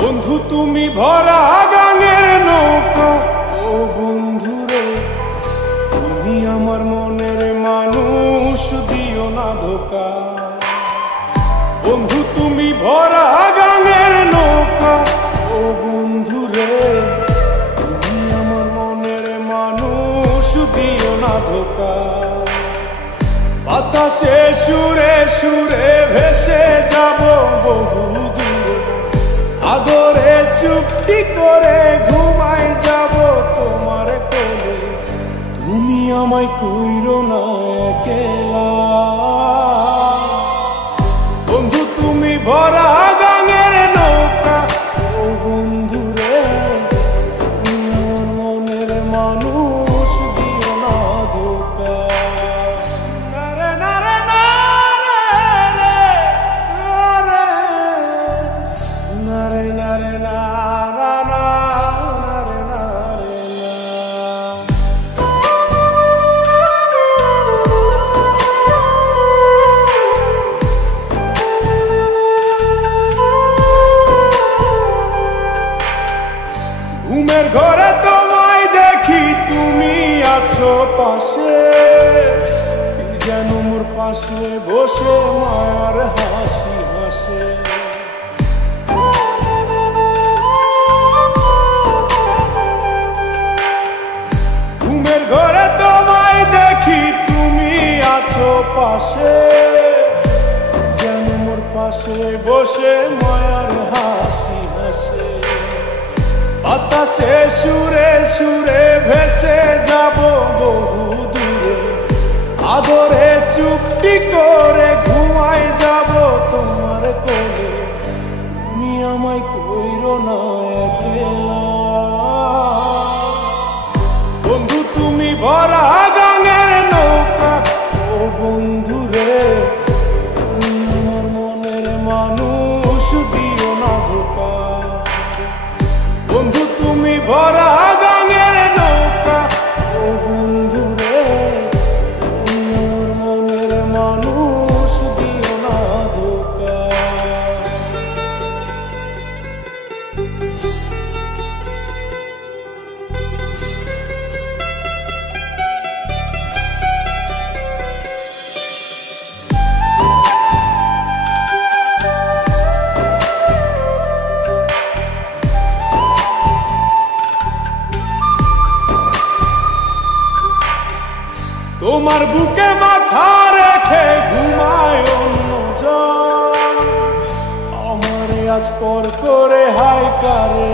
বন্ধু তুমি ভরা গাঙের নৌকা, ও বন্ধু রে তুমি আমার মনের মানুষ, দিও না ধোকা। বন্ধু তুমি ভরা গাঙের নৌকা, ও বন্ধু রে তুমি আমার মনের মানুষ, দিও না ধোকা। বাতাসে সুরে সুরে ভেসে যাব বহু দূরে, আদরে চুপটি করে ঘুমাই যাব তোমার কোলে। তুমি আমায় কইরো না একলা, বন্ধু তুমি ভরা গাঙের নৌকা, ও বন্ধু রে তুমি আমার মনের মানুষ, দিও না ধোকা। নারে নারে নারে নারে নারে নারে নারে নারে নারে না। ঘুমের ঘরে তোমায় দেখি তুমি আছো পাশে, কি যেন মোর পাশে বসে মার হাসি হাসে। ঘুমের ঘরে তোমায় দেখি তুমি আছো পাশে, কি যেন মোর পাশে বসে মায়ার হাসি হাসে। বাতাসে সুরে সুরে ভেসে যাব বহু দূরে, আদরে চুপটি করে ঘুমাই যাব তোমার কোলে। তুমি আমায় কইরো না একলা, বন্ধু তুমি ভরা গাঙের নৌকা, ও বন্ধু রে তুমি আমার মনের মানুষ, দিও না ধোকা। বন্ধু তুমি ভরা গাঙের নৌকা, ও বন্ধু রে তুমি আমার মনের মানুষ, দিও না ধোকা। তোমার বুকে মাথা রেখে ঘুমায় অন্যজন, আমার আজ পর করে হায় কারে।